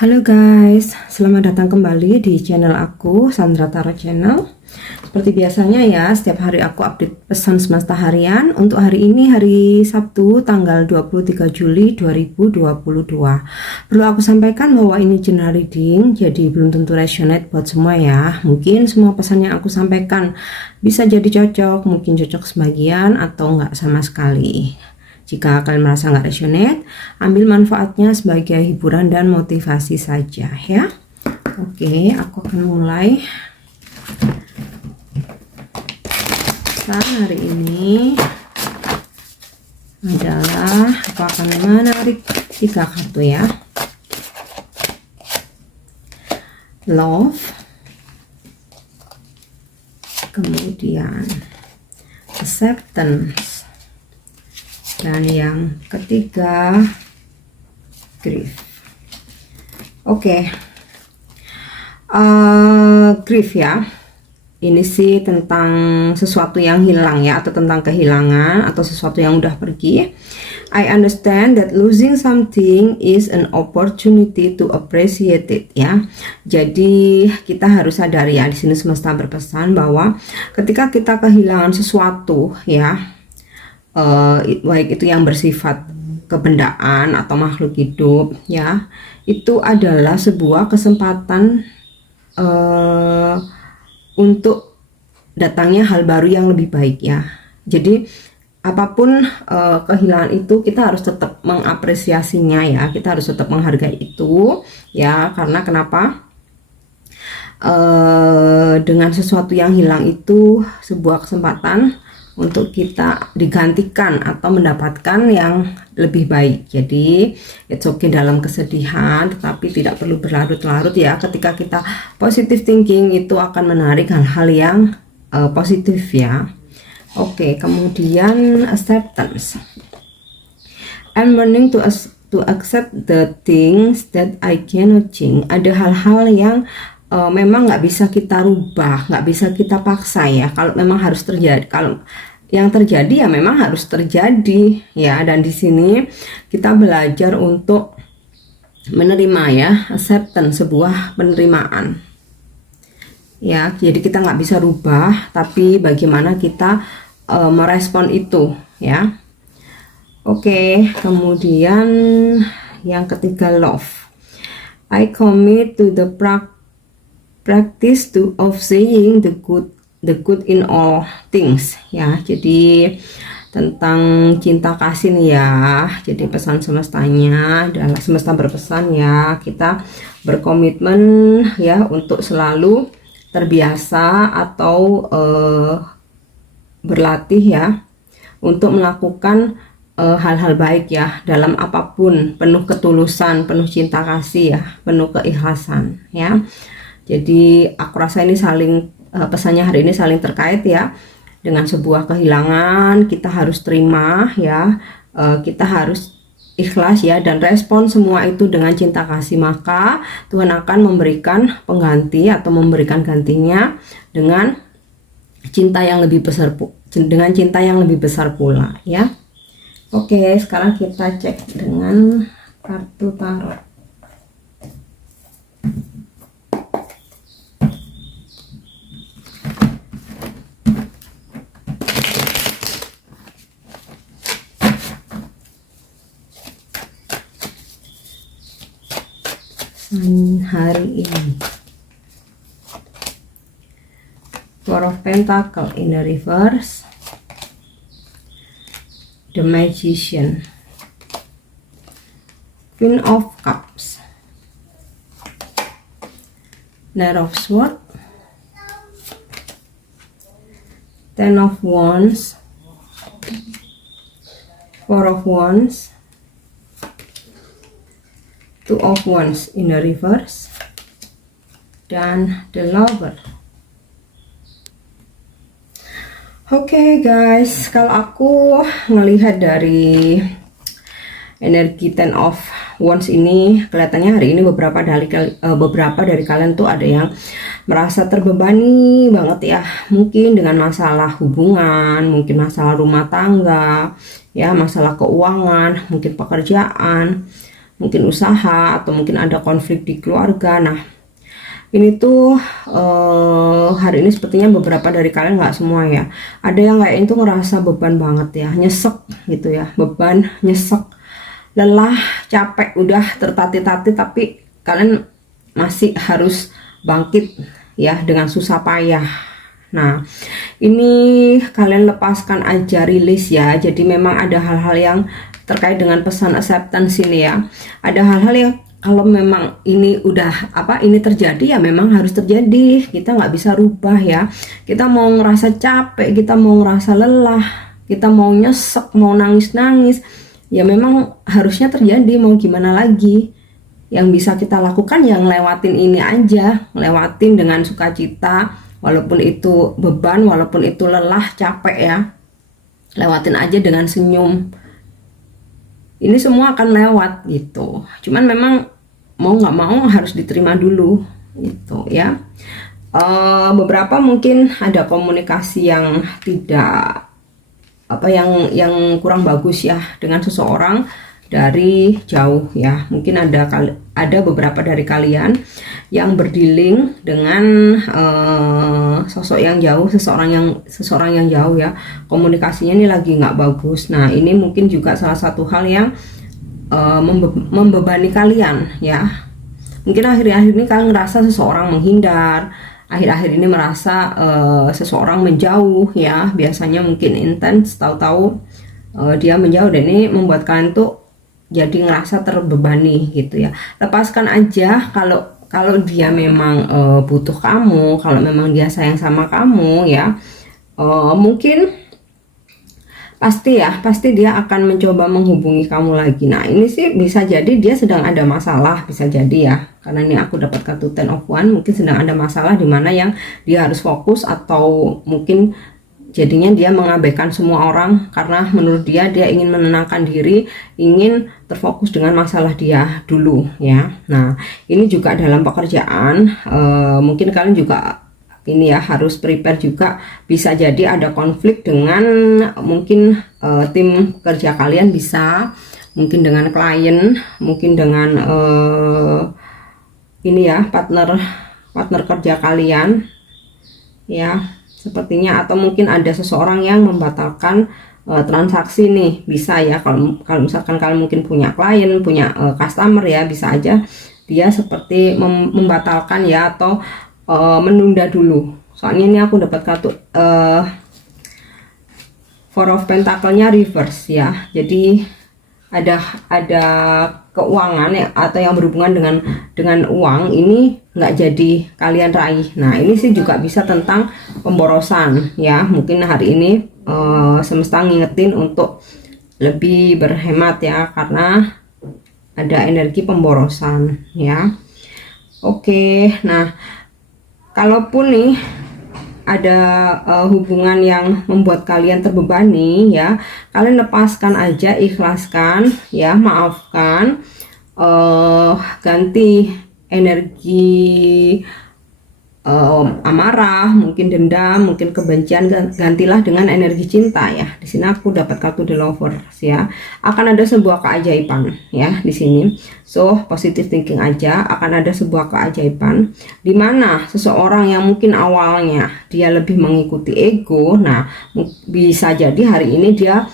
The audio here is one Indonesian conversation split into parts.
Halo guys, selamat datang kembali di channel aku, Sandra Tarot Channel. Seperti biasanya ya, setiap hari aku update pesan semesta harian. Untuk hari ini, hari Sabtu, tanggal 23 Juli 2022. Perlu aku sampaikan bahwa ini general reading, jadi belum tentu resonate buat semua ya. Mungkin semua pesan yang aku sampaikan bisa jadi cocok, mungkin cocok sebagian atau enggak sama sekali. Jika kalian merasa nggak resonate, ambil manfaatnya sebagai hiburan dan motivasi saja ya. Oke, aku akan mulai. Hari ini adalah aku akan menarik 3 kartu ya. Love, kemudian acceptance, dan yang ketiga grief. Oke. Grief ya, ini sih tentang sesuatu yang hilang ya, atau tentang kehilangan atau sesuatu yang udah pergi. I understand that losing something is an opportunity to appreciate it ya. Jadi kita harus sadari ya, di sini semesta berpesan bahwa ketika kita kehilangan sesuatu ya, baik itu yang bersifat kebendaan atau makhluk hidup ya, itu adalah sebuah kesempatan untuk datangnya hal baru yang lebih baik ya. Jadi apapun kehilangan itu, kita harus tetap mengapresiasinya ya, kita harus tetap menghargai itu ya. Karena kenapa? Dengan sesuatu yang hilang itu sebuah kesempatan untuk kita digantikan atau mendapatkan yang lebih baik. Jadi it's okay dalam kesedihan, tetapi tidak perlu berlarut-larut ya. Ketika kita positive thinking, itu akan menarik hal-hal yang positif ya. Oke, kemudian acceptance. I'm learning to accept the things that I cannot change. Ada hal-hal yang memang nggak bisa kita rubah, nggak bisa kita paksa ya. Kalau memang harus terjadi, kalau yang terjadi ya memang harus terjadi ya. Dan di sini kita belajar untuk menerima ya, acceptance, sebuah penerimaan ya. Jadi kita nggak bisa rubah, tapi bagaimana kita merespon itu ya. Oke, kemudian yang ketiga love. I commit to the practice of saying the good in all things ya. Jadi tentang cinta kasih nih ya. Jadi pesan semestanya adalah, semesta berpesan ya, kita berkomitmen ya untuk selalu terbiasa atau berlatih ya untuk melakukan hal-hal baik ya, dalam apapun, penuh ketulusan, penuh cinta kasih ya, penuh keikhlasan ya. Jadi aku rasa ini saling pesannya hari ini saling terkait ya. Dengan sebuah kehilangan, kita harus terima ya, kita harus ikhlas ya, dan respon semua itu dengan cinta kasih. Maka Tuhan akan memberikan pengganti atau memberikan gantinya dengan cinta yang lebih besar, dengan cinta yang lebih besar pula ya. Oke, sekarang kita cek dengan kartu tarot. Hari ini Four of Pentacle in the reverse, the Magician, Queen of Cups, Knight of Swords, Ten of Wands, Four of Wands, Two of Wands in the reverse, dan the Lover. Oke guys, kalau aku ngelihat dari energi Ten of Wands ini, kelihatannya hari ini beberapa dari kalian tuh ada yang merasa terbebani banget ya, mungkin dengan masalah hubungan, mungkin masalah rumah tangga ya, masalah keuangan, mungkin pekerjaan mungkin usaha atau mungkin ada konflik di keluarga. Nah, ini tuh hari ini sepertinya beberapa dari kalian, nggak semua ya, ada yang kayak itu ngerasa beban banget ya, nyesek gitu ya, beban, nyesek, lelah, capek, udah tertatih-tatih, tapi kalian masih harus bangkit ya dengan susah payah. Nah, ini kalian lepaskan aja, rilis ya. Jadi memang ada hal-hal yang terkait dengan pesan acceptance ini ya. Ada hal-hal yang kalau memang ini udah ini terjadi ya memang harus terjadi. Kita nggak bisa rubah ya. Kita mau ngerasa capek, kita mau ngerasa lelah, kita mau nyesek, mau nangis-nangis, ya memang harusnya terjadi. Mau gimana lagi? Yang bisa kita lakukan ya ngelewatin ini aja, ngelewatin dengan sukacita. Walaupun itu beban, walaupun itu lelah, capek ya, lewatin aja dengan senyum. Ini semua akan lewat gitu. Cuman memang mau nggak mau harus diterima dulu gitu ya. Beberapa mungkin ada komunikasi yang tidak yang kurang bagus ya dengan seseorang dari jauh ya. Mungkin ada beberapa dari kalian yang berdealing dengan sosok yang jauh, seseorang yang jauh ya. Komunikasinya ini lagi nggak bagus. Nah, ini mungkin juga salah satu hal yang membebani kalian ya. Mungkin akhir-akhir ini kalian ngerasa seseorang menghindar, akhir-akhir ini merasa seseorang menjauh ya. Biasanya mungkin intens, tahu-tahu dia menjauh, dan ini membuat kalian tuh jadi ngerasa terbebani gitu ya. Lepaskan aja. Kalau dia memang butuh kamu, kalau memang dia sayang sama kamu ya, mungkin pasti dia akan mencoba menghubungi kamu lagi. Nah, ini sih bisa jadi dia sedang ada masalah, bisa jadi ya, karena ini aku dapat kartu Ten of Wands, mungkin sedang ada masalah di mana yang dia harus fokus, atau mungkin jadinya dia mengabaikan semua orang karena menurut dia ingin menenangkan diri, ingin terfokus dengan masalah dia dulu ya. Nah, ini juga dalam pekerjaan, mungkin kalian juga ini ya harus prepare juga. Bisa jadi ada konflik dengan mungkin tim kerja kalian, bisa mungkin dengan klien, mungkin dengan ini ya partner kerja kalian ya sepertinya, atau mungkin ada seseorang yang membatalkan transaksi nih, bisa ya. Kalau misalkan kalian mungkin punya klien, punya customer ya, bisa aja dia seperti membatalkan ya, atau menunda dulu. Soalnya ini aku dapat kartu Four of Pentacle-nya reverse ya. Jadi ada keuangan ya, atau yang berhubungan dengan uang ini nggak jadi kalian raih. Nah, ini sih juga bisa tentang pemborosan ya. Mungkin hari ini semesta ngingetin untuk lebih berhemat ya, karena ada energi pemborosan ya. Oke, nah kalaupun nih ada hubungan yang membuat kalian terbebani ya, kalian lepaskan aja, ikhlaskan ya, maafkan, ganti energi amarah, mungkin dendam, mungkin kebencian, gantilah dengan energi cinta ya. Di sini aku dapat kartu The Lovers ya. Akan ada sebuah keajaiban ya di sini. So, positive thinking aja, akan ada sebuah keajaiban di mana seseorang yang mungkin awalnya dia lebih mengikuti ego, nah bisa jadi hari ini dia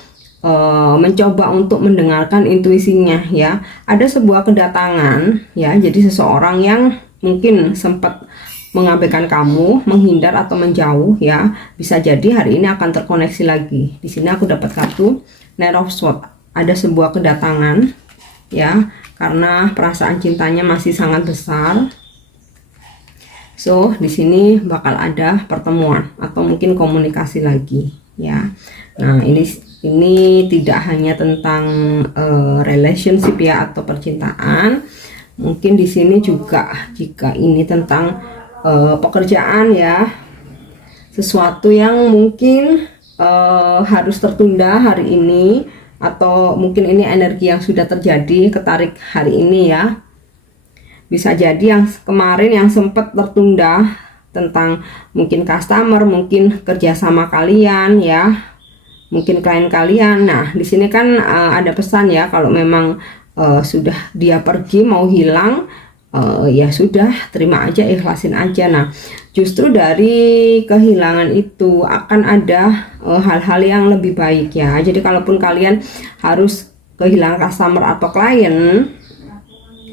mencoba untuk mendengarkan intuisinya ya. Ada sebuah kedatangan ya. Jadi seseorang yang mungkin sempat mengabaikan kamu, menghindar atau menjauh ya, bisa jadi hari ini akan terkoneksi lagi. Di sini aku dapat kartu Knight of Swords. Ada sebuah kedatangan ya, karena perasaan cintanya masih sangat besar. So, di sini bakal ada pertemuan atau mungkin komunikasi lagi ya. Nah, ini tidak hanya tentang relationship ya, atau percintaan. Mungkin di sini juga jika ini tentang pekerjaan ya, sesuatu yang mungkin harus tertunda hari ini, atau mungkin ini energi yang sudah terjadi, ketarik hari ini ya. Bisa jadi yang kemarin yang sempat tertunda tentang mungkin customer, mungkin kerjasama kalian ya, mungkin klien kalian. Nah, di sini kan ada pesan ya, kalau memang sudah dia pergi mau hilang, ya sudah, terima aja, ikhlasin aja. Nah, justru dari kehilangan itu akan ada hal-hal yang lebih baik ya. Jadi kalaupun kalian harus kehilangan customer atau klien,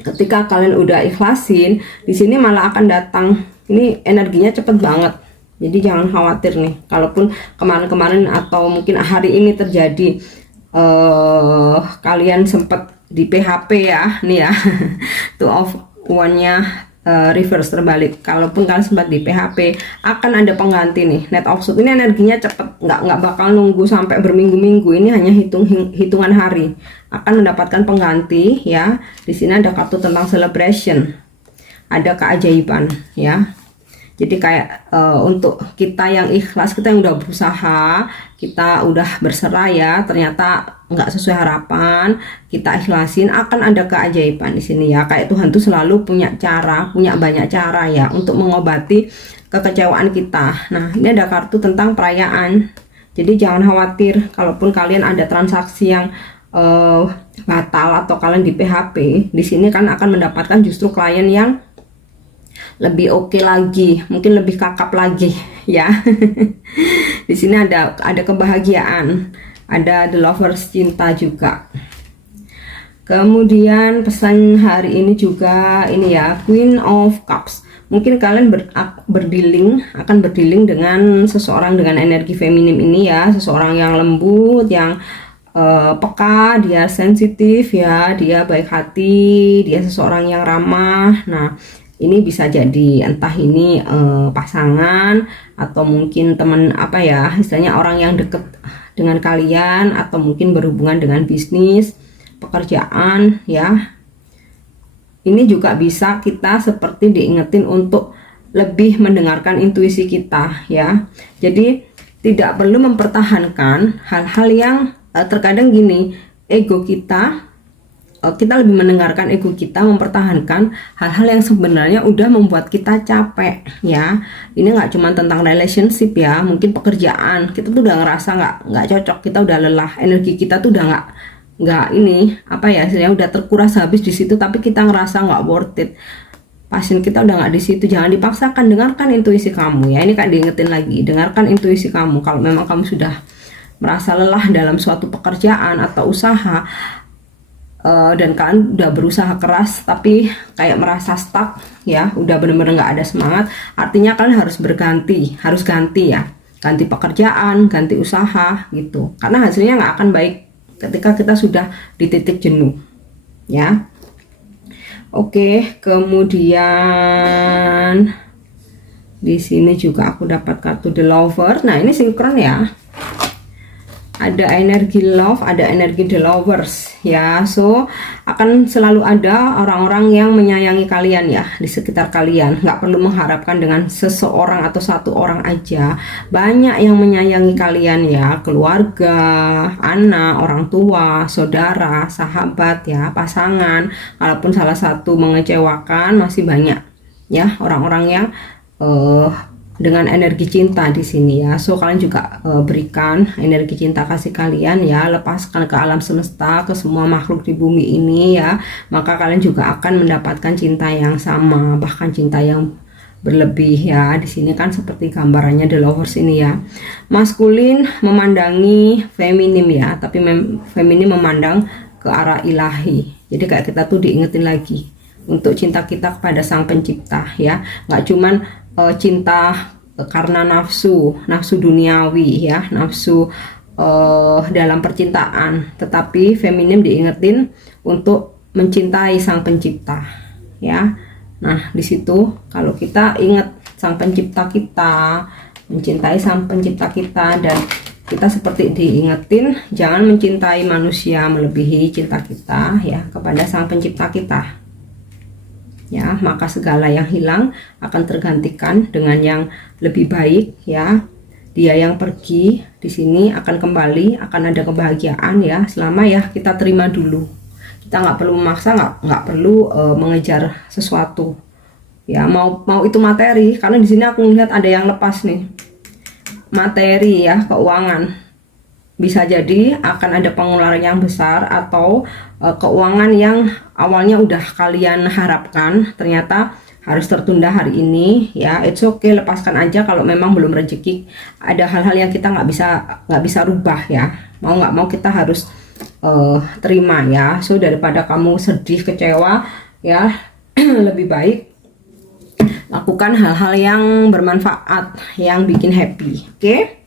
ketika kalian udah ikhlasin, di sini malah akan datang. Ini energinya cepet banget. Jadi jangan khawatir nih, kalaupun kemarin-kemarin atau mungkin hari ini terjadi kalian sempat di PHP ya, nih ya, two of one-nya reverse terbalik. Kalaupun kalian sempat di PHP, akan ada pengganti nih. Net of Swords ini energinya cepet, nggak bakal nunggu sampai berminggu-minggu. Ini hanya hitungan hari akan mendapatkan pengganti ya. Di sini ada kartu tentang celebration, ada keajaiban ya. Jadi kayak untuk kita yang ikhlas, kita yang udah berusaha, kita udah berserah ya, ternyata nggak sesuai harapan, kita ikhlasin, akan ada keajaiban di sini ya. Kayak Tuhan tuh selalu punya cara, punya banyak cara ya untuk mengobati kekecewaan kita. Nah, ini ada kartu tentang perayaan. Jadi jangan khawatir kalaupun kalian ada transaksi yang batal atau kalian di PHP, di sini kan akan mendapatkan justru klien yang lebih oke lagi, mungkin lebih kakap lagi ya. Di sini ada kebahagiaan, ada the lovers, cinta juga. Kemudian pesan hari ini juga ini ya, Queen of Cups. Mungkin kalian akan berdealing dengan seseorang dengan energi feminim ini ya, seseorang yang lembut, yang peka, dia sensitif ya, dia baik hati, dia seseorang yang ramah. Nah, ini bisa jadi entah ini pasangan atau mungkin teman, apa ya, istilahnya orang yang deket dengan kalian, atau mungkin berhubungan dengan bisnis, pekerjaan ya. Ini juga bisa kita seperti diingetin untuk lebih mendengarkan intuisi kita ya. Jadi tidak perlu mempertahankan hal-hal yang terkadang gini, ego kita lebih mendengarkan ego kita, mempertahankan hal-hal yang sebenarnya udah membuat kita capek ya. Ini nggak cuma tentang relationship ya, mungkin pekerjaan kita tuh udah ngerasa nggak cocok, kita udah lelah, energi kita tuh udah nggak ini apa ya, istilahnya udah terkuras habis di situ, tapi kita ngerasa nggak worth it, passion kita udah nggak di situ. Jangan dipaksakan, dengarkan intuisi kamu ya. Ini kan diingetin lagi, dengarkan intuisi kamu. Kalau memang kamu sudah merasa lelah dalam suatu pekerjaan atau usaha, dan kalian udah berusaha keras tapi kayak merasa stuck ya, udah bener-bener nggak ada semangat, artinya kalian harus ganti ya, ganti pekerjaan, ganti usaha gitu, karena hasilnya nggak akan baik ketika kita sudah di titik jenuh ya. Oke, kemudian di sini juga aku dapat kartu The Lover. Nah, ini sinkron ya, ada energi love, ada energi the lovers ya. So akan selalu ada orang-orang yang menyayangi kalian ya di sekitar kalian. Nggak perlu mengharapkan dengan seseorang atau satu orang aja, banyak yang menyayangi kalian ya, keluarga, anak, orang tua, saudara, sahabat ya, pasangan. Kalaupun salah satu mengecewakan, masih banyak ya orang-orang yang dengan energi cinta di sini ya. So kalian juga berikan energi cinta kasih kalian ya, lepaskan ke alam semesta, ke semua makhluk di bumi ini ya, maka kalian juga akan mendapatkan cinta yang sama, bahkan cinta yang berlebih ya. Di sini kan seperti gambarannya The Lovers ini ya, maskulin memandangi feminim ya, tapi feminim memandang ke arah ilahi. Jadi kayak kita tuh diingetin lagi untuk cinta kita kepada Sang Pencipta ya, nggak cuman cinta karena nafsu duniawi ya, nafsu dalam percintaan, tetapi feminim diingetin untuk mencintai Sang Pencipta ya. Nah, di situ kalau kita ingat Sang Pencipta kita, mencintai Sang Pencipta kita, dan kita seperti diingetin jangan mencintai manusia melebihi cinta kita ya kepada Sang Pencipta kita ya, maka segala yang hilang akan tergantikan dengan yang lebih baik ya. Dia yang pergi di sini akan kembali, akan ada kebahagiaan ya, selama ya kita terima dulu. Kita nggak perlu memaksa, nggak perlu mengejar sesuatu ya, mau itu materi, karena di sini aku melihat ada yang lepas nih, materi ya, keuangan. bisa jadi akan ada pengeluaran yang besar atau keuangan yang awalnya udah kalian harapkan ternyata harus tertunda hari ini ya. It's okay, lepaskan aja kalau memang belum rezeki. Ada hal-hal yang kita nggak bisa rubah ya, mau nggak mau kita harus terima ya. So daripada kamu sedih kecewa ya, lebih baik lakukan hal-hal yang bermanfaat, yang bikin happy. Oke?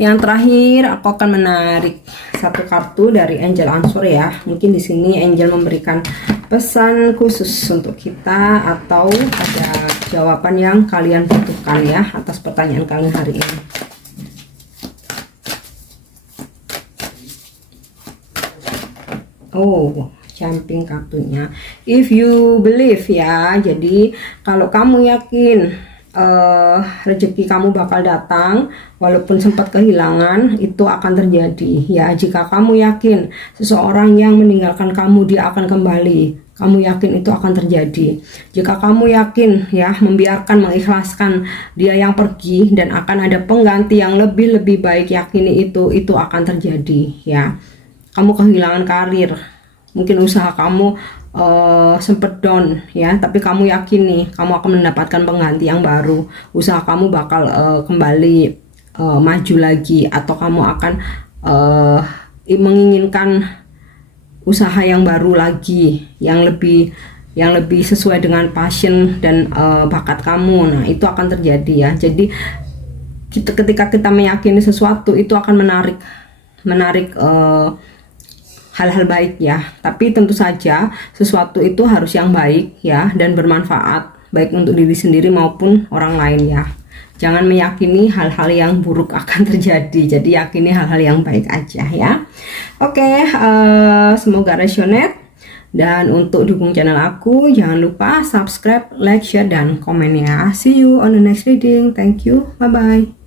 Yang terakhir aku akan menarik satu kartu dari Angel Answer ya. Mungkin di sini Angel memberikan pesan khusus untuk kita atau ada jawaban yang kalian butuhkan ya atas pertanyaan kalian hari ini. Oh, jumping kartunya. If you believe ya. Jadi kalau kamu yakin rezeki kamu bakal datang walaupun sempat kehilangan, itu akan terjadi ya. Jika kamu yakin seseorang yang meninggalkan kamu dia akan kembali, kamu yakin itu akan terjadi. Jika kamu yakin ya, membiarkan, mengikhlaskan dia yang pergi dan akan ada pengganti yang lebih baik, yakini itu akan terjadi ya. Kamu kehilangan karir, mungkin usaha kamu sempet down ya, tapi kamu yakin nih kamu akan mendapatkan pengganti yang baru, usaha kamu bakal kembali maju lagi, atau kamu akan menginginkan usaha yang baru lagi yang lebih sesuai dengan passion dan bakat kamu. Nah itu akan terjadi ya. Jadi ketika kita meyakini sesuatu itu akan menarik hal-hal baik ya. Tapi tentu saja sesuatu itu harus yang baik ya dan bermanfaat baik untuk diri sendiri maupun orang lain ya. Jangan meyakini hal-hal yang buruk akan terjadi. Jadi yakini hal-hal yang baik aja ya. Oke, semoga resonate. Dan untuk dukung channel aku, jangan lupa subscribe, like, share, dan komen ya. See you on the next reading. Thank you. Bye-bye.